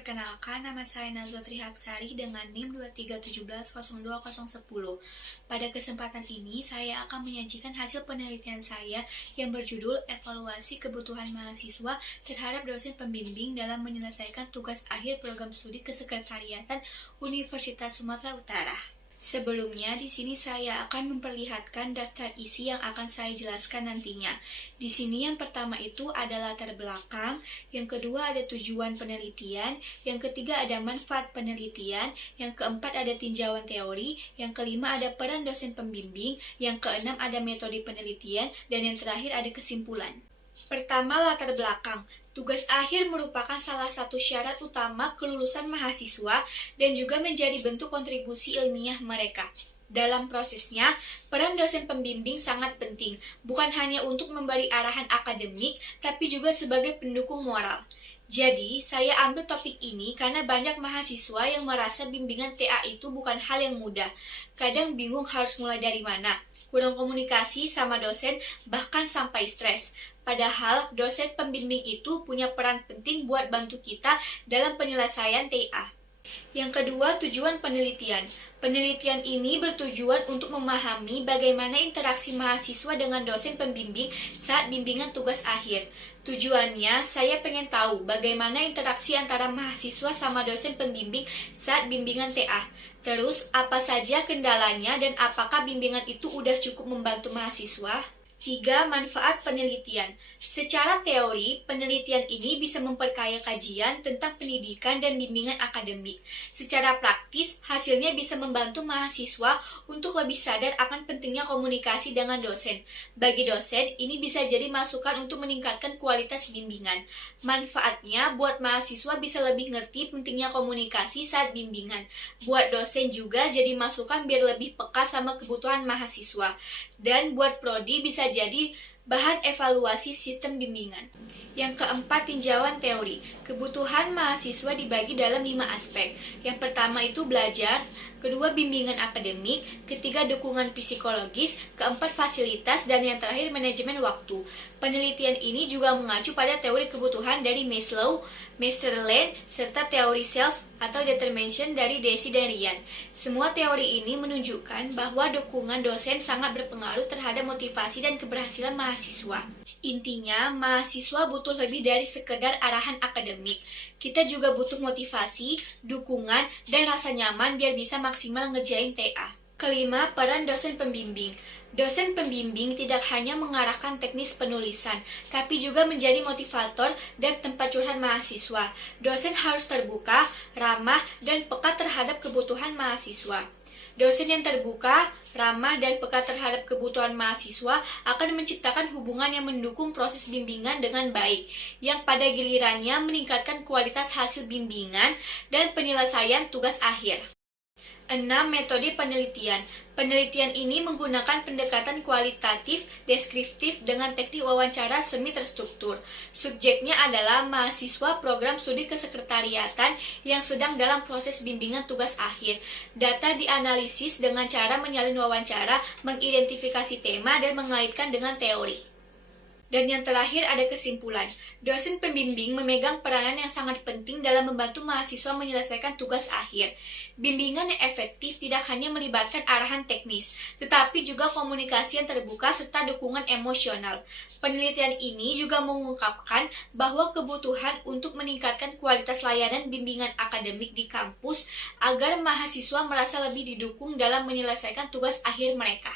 Perkenalkan, nama saya Nazwa Trihapsari dengan NIM 231702010. Pada kesempatan ini, saya akan menyajikan hasil penelitian saya yang berjudul Evaluasi Kebutuhan Mahasiswa terhadap Dosen Pembimbing dalam Menyelesaikan Tugas Akhir Program Studi Kesekretariatan Universitas Sumatera Utara. Sebelumnya, di sini saya akan memperlihatkan daftar isi yang akan saya jelaskan nantinya. Di sini yang pertama itu ada latar belakang, yang kedua ada tujuan penelitian, yang ketiga ada manfaat penelitian, yang keempat ada tinjauan teori, yang kelima ada peran dosen pembimbing, yang keenam ada metode penelitian, dan yang terakhir ada kesimpulan. Pertama, latar belakang. Tugas akhir merupakan salah satu syarat utama kelulusan mahasiswa dan juga menjadi bentuk kontribusi ilmiah mereka. Dalam prosesnya, peran dosen pembimbing sangat penting, bukan hanya untuk memberi arahan akademik, tapi juga sebagai pendukung moral. Jadi, saya ambil topik ini karena banyak mahasiswa yang merasa bimbingan TA itu bukan hal yang mudah. Kadang bingung harus mulai dari mana, kurang komunikasi sama dosen, bahkan sampai stres. Padahal, dosen pembimbing itu punya peran penting buat bantu kita dalam penyelesaian TA. Yang kedua, tujuan penelitian. Penelitian ini bertujuan untuk memahami bagaimana interaksi mahasiswa dengan dosen pembimbing saat bimbingan tugas akhir. Tujuannya, saya pengen tahu bagaimana interaksi antara mahasiswa sama dosen pembimbing saat bimbingan TA. Terus, apa saja kendalanya dan apakah bimbingan itu udah cukup membantu mahasiswa? 3. Manfaat penelitian. Secara teori, penelitian ini bisa memperkaya kajian tentang pendidikan dan bimbingan akademik. Secara praktis, hasilnya bisa membantu mahasiswa untuk lebih sadar akan pentingnya komunikasi dengan dosen. Bagi dosen, ini bisa jadi masukan untuk meningkatkan kualitas bimbingan. Manfaatnya, buat mahasiswa bisa lebih ngerti pentingnya komunikasi saat bimbingan. Buat dosen juga jadi masukan biar lebih peka sama kebutuhan mahasiswa. Dan buat prodi bisa jadi bahan evaluasi sistem bimbingan. Yang keempat, tinjauan teori. Kebutuhan mahasiswa dibagi dalam 5 aspek. Yang pertama itu belajar, kedua bimbingan akademik, ketiga dukungan psikologis, keempat fasilitas, dan yang terakhir manajemen waktu. Penelitian ini juga mengacu pada teori kebutuhan dari Maslow, Maastricht, serta teori self atau determination dari Deci dan Ryan. Semua teori ini menunjukkan bahwa dukungan dosen sangat berpengaruh terhadap motivasi dan keberhasilan mahasiswa. Intinya, mahasiswa butuh lebih dari sekedar arahan akademik. Kita juga butuh motivasi, dukungan, dan rasa nyaman biar bisa maksimal ngerjain TA. Kelima, peran dosen pembimbing. Dosen pembimbing tidak hanya mengarahkan teknis penulisan, tapi juga menjadi motivator dan tempat curhat mahasiswa. Dosen harus terbuka, ramah, dan peka terhadap kebutuhan mahasiswa. Dosen yang terbuka, ramah, dan peka terhadap kebutuhan mahasiswa akan menciptakan hubungan yang mendukung proses bimbingan dengan baik, yang pada gilirannya meningkatkan kualitas hasil bimbingan dan penyelesaian tugas akhir. 6. Metode penelitian. Penelitian ini menggunakan pendekatan kualitatif, deskriptif dengan teknik wawancara semi terstruktur. Subjeknya adalah mahasiswa program studi kesekretariatan yang sedang dalam proses bimbingan tugas akhir. Data dianalisis dengan cara menyalin wawancara, mengidentifikasi tema, dan mengaitkan dengan teori. Dan yang terakhir ada kesimpulan. Dosen pembimbing memegang peranan yang sangat penting dalam membantu mahasiswa menyelesaikan tugas akhir. Bimbingan yang efektif tidak hanya melibatkan arahan teknis, tetapi juga komunikasi yang terbuka serta dukungan emosional. Penelitian ini juga mengungkapkan bahwa kebutuhan untuk meningkatkan kualitas layanan bimbingan akademik di kampus agar mahasiswa merasa lebih didukung dalam menyelesaikan tugas akhir mereka.